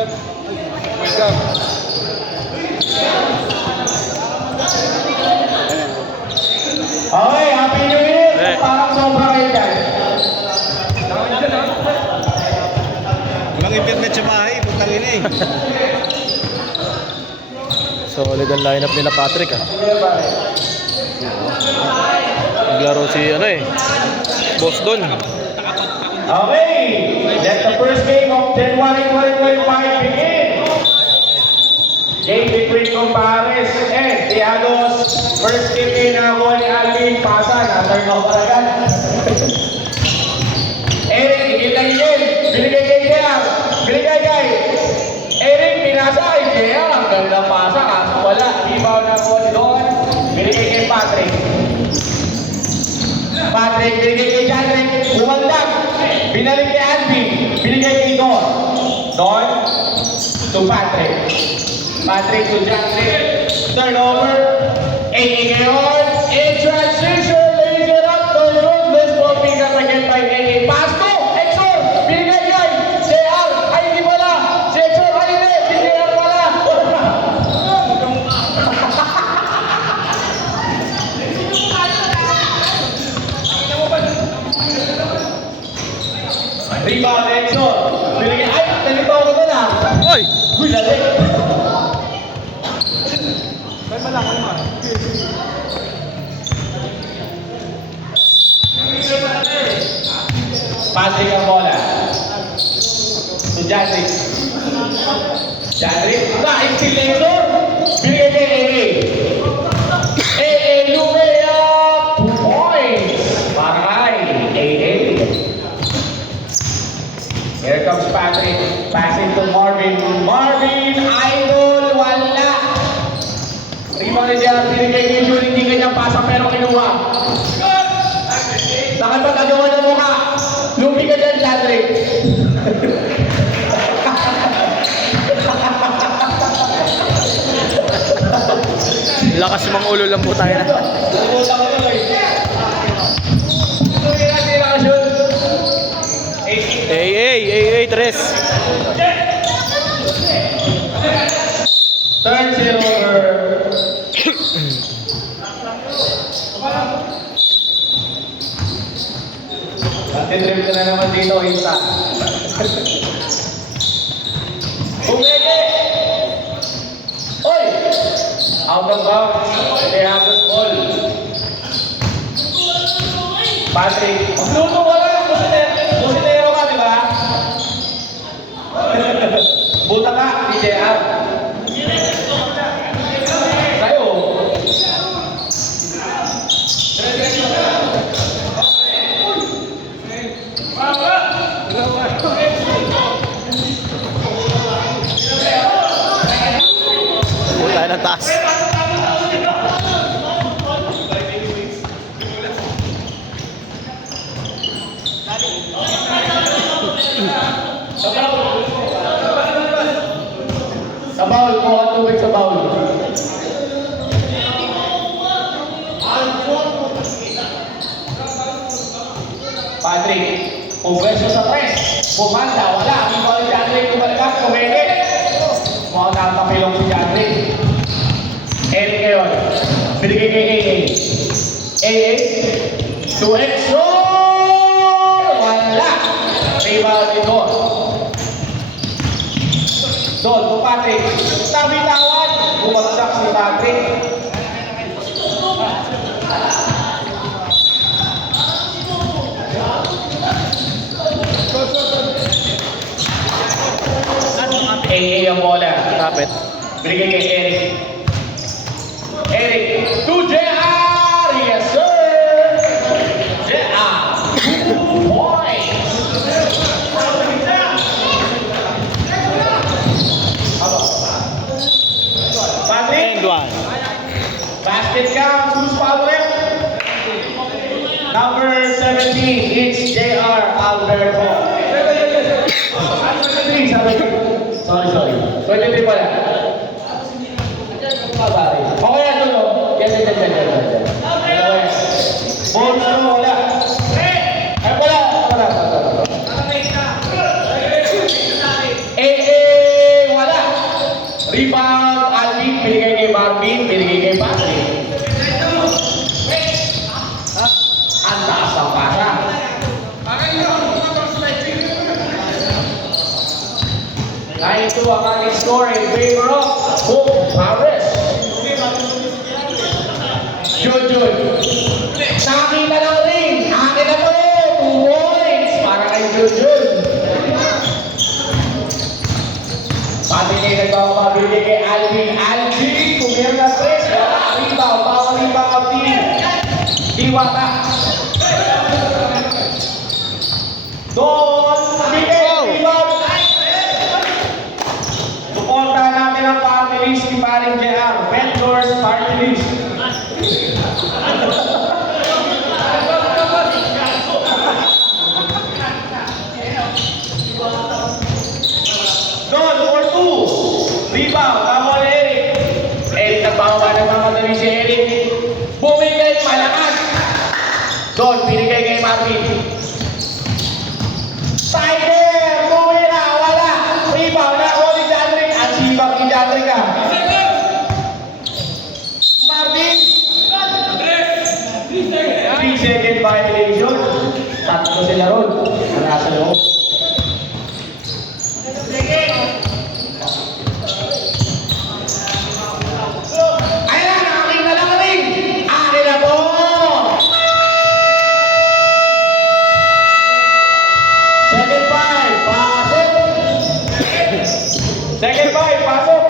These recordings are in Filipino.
Okay, Happy New Year! Parang sobra kayo dyan. Walang internet sa bahay, putang ina eh. Solid ang lineup nila Patrick Naglaro si Boss Don. Okay, let the first game of January 2025 begin. Game between Compares and Tiagos. First game din na ako ni Alvin Pasa. Na-turn over agad. Eric, higit-higit. Binigay kay JR. Binigay kay Eric, pinasa kay JR. Ang ganda pasa. Kaso wala. Rebound na ako doon. Binigay kay Patrick. Patrick, binigay kay Jandrick. Bumaldag. Binalik kay Alvin. Binigay kay Don. Don to Patrick. Patrick to Jandrick. Turnover. AA ngayon. In transition. Laser up. Turnover. Let's ball pick up again by AA. Pass to. Exor. Binigay kay JR. Ay, hindi pala. Si Exor. Ay, hindi. Si JR pala. Rebound, Exor. Binigay. Ay, nalito ako doon ah. Oy! Uy, lali. Patrick ang bola. So, Jandrick. Jandrick. Dahil si Exor. Binigay kay AA. AA, Lumea. 2 points. Para kay AA. Here comes Patrick. Passing to Marvin. Marvin, idol, wala. Rebound niya, binigay kay Jun, hindi kanyang pasa pero kinuha. Nakapagagawa ng mukha. Lupi ka dyan, Jandrick. Lakas mga ulo lang po tayo na. Pumunta ko tuloy. Tuloy natin yung shoot. AA, tres. Third zero over. Natitrip ka na naman dito, Insta. Umeke! Oy! Out of bounds. They have the ball. Patrick. Luto wala. Businero ka, di ba? Buta ka, PJR. Tayo. Tayo ng taas. Sa bowl, kuha tubig sa bowl. Patrick, pumwesto sa press. Pumanda, wala. Hindi ko ang Jandrick kumalikat, kumeke. Mukhang nakapilong si Jandrick. Eric ngayon. Binigay kay AA. AA. To Exor! Wala. Rebound ito. Doon, to Patrick. Tabi-tawan. Bumagsak si Patrick. AA ang bola. Kapit. Binigay kay Eric. Eric to JR! Yes, sir! JR! 2 points! Patrick, And one. basket count. Who's fouling? Number 17, it's JR Alberto. 23, sorry. 23 pala. Okay, ito no. Yan. Bonus na wala. Ay, wala. AA Rebound, Alvin, binigay kay Marvin, binigay kay Patrick. Ang taas ng pasa. Line 2 ang aking score in favor of Hope Paris. Jun. Nakakita ng ring. Akin na to. 2 points para kay Jun. Pabili kay Alvin. Alvin, kumir na 3. Rebound, power rebound team. Diwata. Doon, bigay, rebound. Suporta natin ang families ni Paring JR. Vendors, party list. Doon, for 2. Rebound, tama na Eric. Eric, nagpakawa ng mga madali si Eric. Bumigay, malakas. Doon, binigay kay Marvin. Tiger! Bumira! Wala! Rebound na ako ni Jandrick. Ang sibak ni Jandrick ka. Marvin! 3-second violation. Tatlo sila ron. Wala sa loob. Ayan! Aking na lang ring! Akin na po! Second five, pasok! Second five, pasok!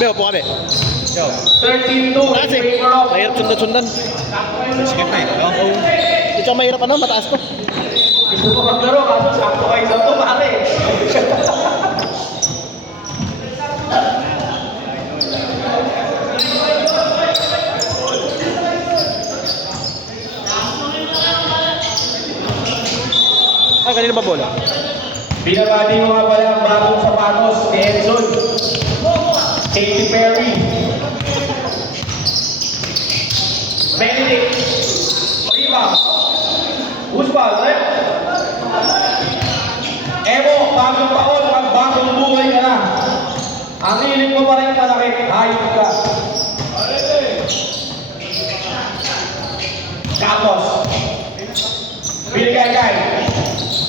Be, upo kami. 13-2 in Kasi, favor of... mahirap sundan-sundan. Skip na eh. No? Ito ang mahirap ano, mataas to. Gusto ko maglaro, kaso sakto kayo sa ito, pare. Ah, kanina ba bola? Binabati mo nga pala ang bagong sapatos ni Edson. Katy Perry. Benedict. Rebound. Who's ball, right? Evo, bagong taon, magbagong buhay ka na. Ang hiling mo pa rin malaki, hayop ka. Carlos. Binigay kay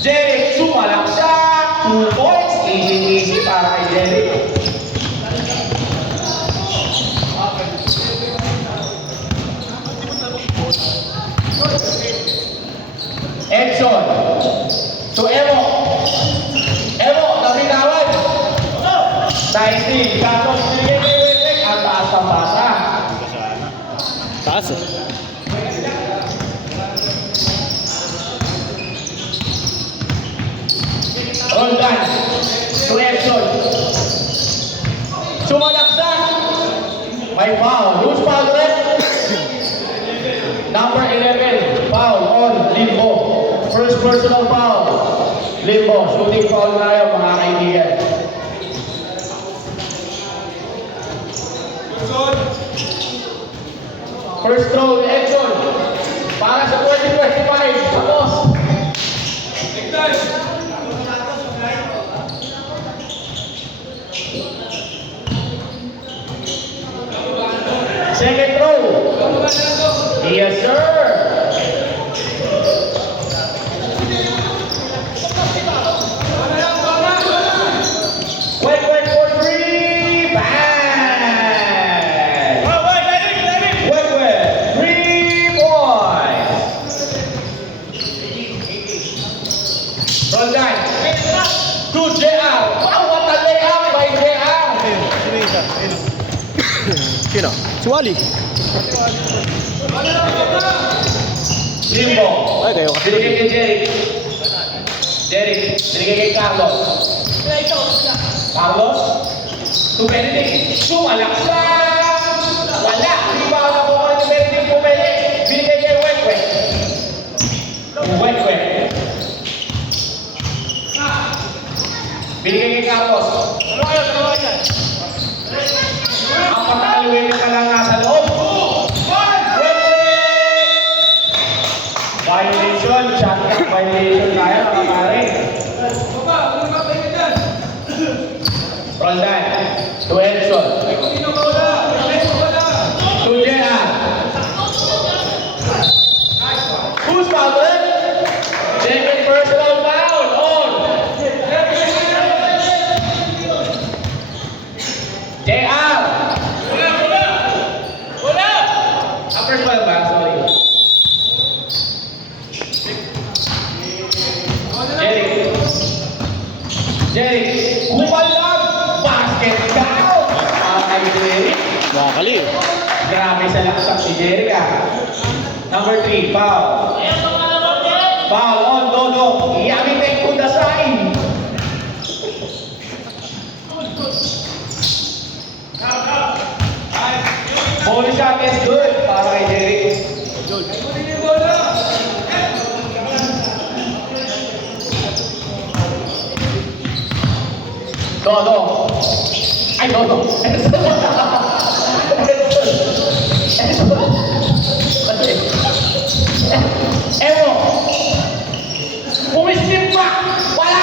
Jeric, sumalaksak. 2 points, easy para kay Jeric. Edson to Evo. Evo, nabitawan. 19, Carlos, binigay ang taas ng pasa. Taas eh. Roldan to Edson. Sumalaksak. May foul. Who's foul, red? Number 11, foul on Limbo. First personal foul. Limbo, shooting foul na yun, mga kaibigan. First throw, Edson. Para sa 2025, tapos. Second throw. Yes, sir. Quick for 3. Bang. Quick, 3 points. Roldan. To JR. Wow, what a layup by JR. Sino isa? Sino? Si Wally. Limbo. Ay, kayo kasi. Binigay kay Jeric. Jeric, binigay kay Carlos. Carlos, to Benedict. Sumalaksak. Wala. Rebound na po ko ni Benedict Pumeli. Binigay kay Wetwet. Wetwet. Binigay kay Carlos. Ang patakaluin na lang nasa loob. Violation, shot clock violation tayo, mga pare. Roldan. To Edson. To Jehan. Who's fouled? Second personal foul on JR. First ball ba? Sorry. Jerry. Kumalag. Basket count. Kay Jerry. Makakali eh. Grabe sa laksak si Jerry Number 3, foul. Foul on Dodo. Yamitek Kudasai. Holy shot is good para kay Jerry. Dodo. Ay, Dodo. Evo. Pumislip pa. Wala.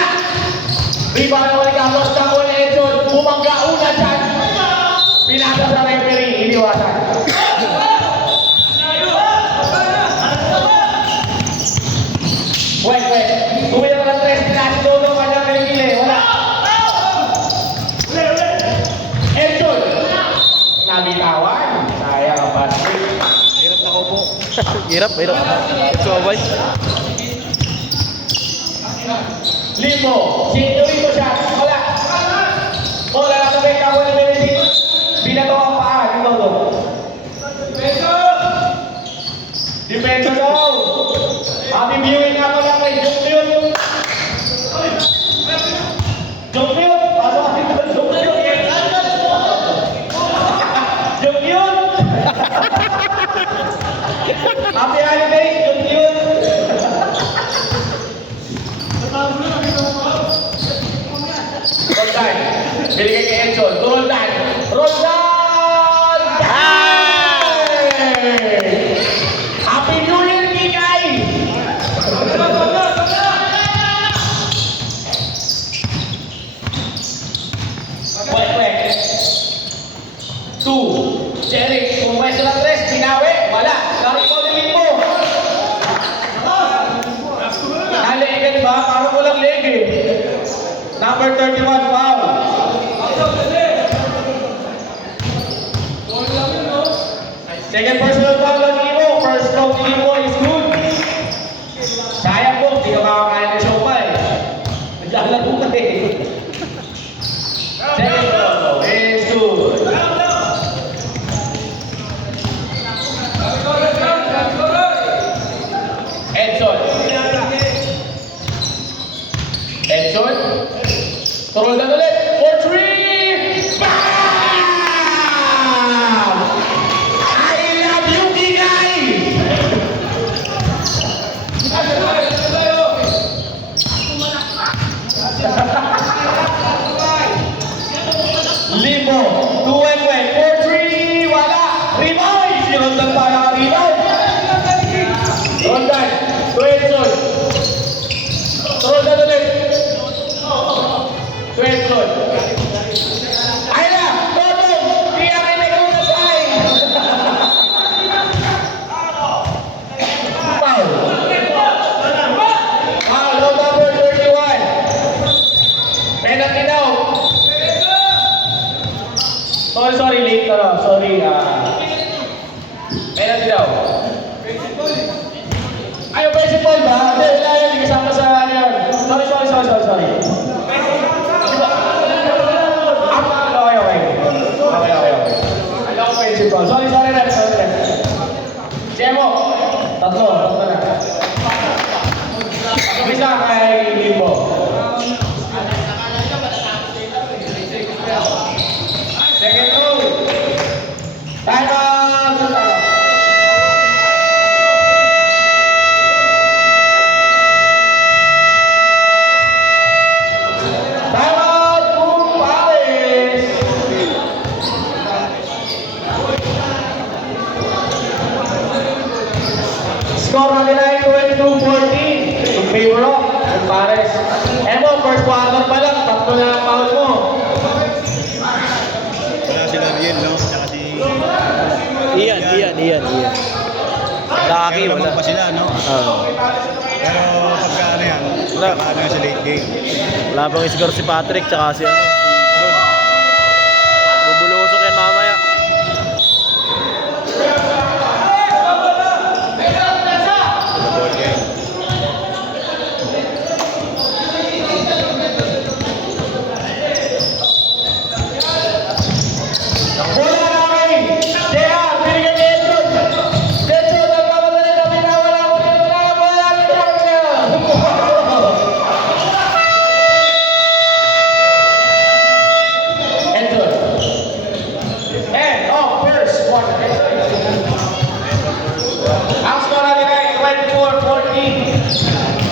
Rebound naman ni Carlos Cabo ni Edson. Bumangga una dyan. Pinasa sa referee. Iniwasan. Wait. Tumira ka ng 3 pinasa Dodo. Kanya kilikili. Wala. Edson. Nabitawan. Sayang ang basket. Hirap na po. Hirap. Ito away. Limbo. Sinturin mo siya. Wala. Wala lang sabay ka mo ni Benedict. Binato ang paa. Ito to. Depensa daw. Happy viewing nga pala kay Jumpion. Jumpion. Paano ka dito? Jumpion. Jumpion. Happy holidays, Jumpion. Roldan. Binigay kay Edson. Roldan. Roldan! Happy New Year, Kikay! Wait. 2. Jerry. Kung may silang 3, pinawi. Wala. Narito din mo. Naligan ba? Parang walang leg eh. Number 31, foul. Second personal foul ng Imo. First round ni Imo is good. Sayang po, hindi ka makakain ng show pa eh. Naglalaro ka eh. Second round is good. Edson. Roldan ulit. For 3. Bam! I love you, Kikay! Limo. 2 and 1. 4-3. Wala. Rebound. Si Roldan para rebound. Roldan. To Edson. Roldan ulit. To Edson. Ay na. Toto. Kaya may nagkakasay. Foul. Foul. Roll number 31. Penalty daw. Sorry, late na lang. Sorry, penalty daw. Ay, baseball ba? Hindi, wala yun. Hindi kasama sa ano yun. Sorry. Okay. Alam ko baseball. Sorry, rep. Chemo. Tatlo na. Isa kay Limbo. Second row. Time out! Time out, Pumpales! Score na nila ay 22-14 in favor of Kaya sa late game. Wala bang score si Patrick tsaka si ano.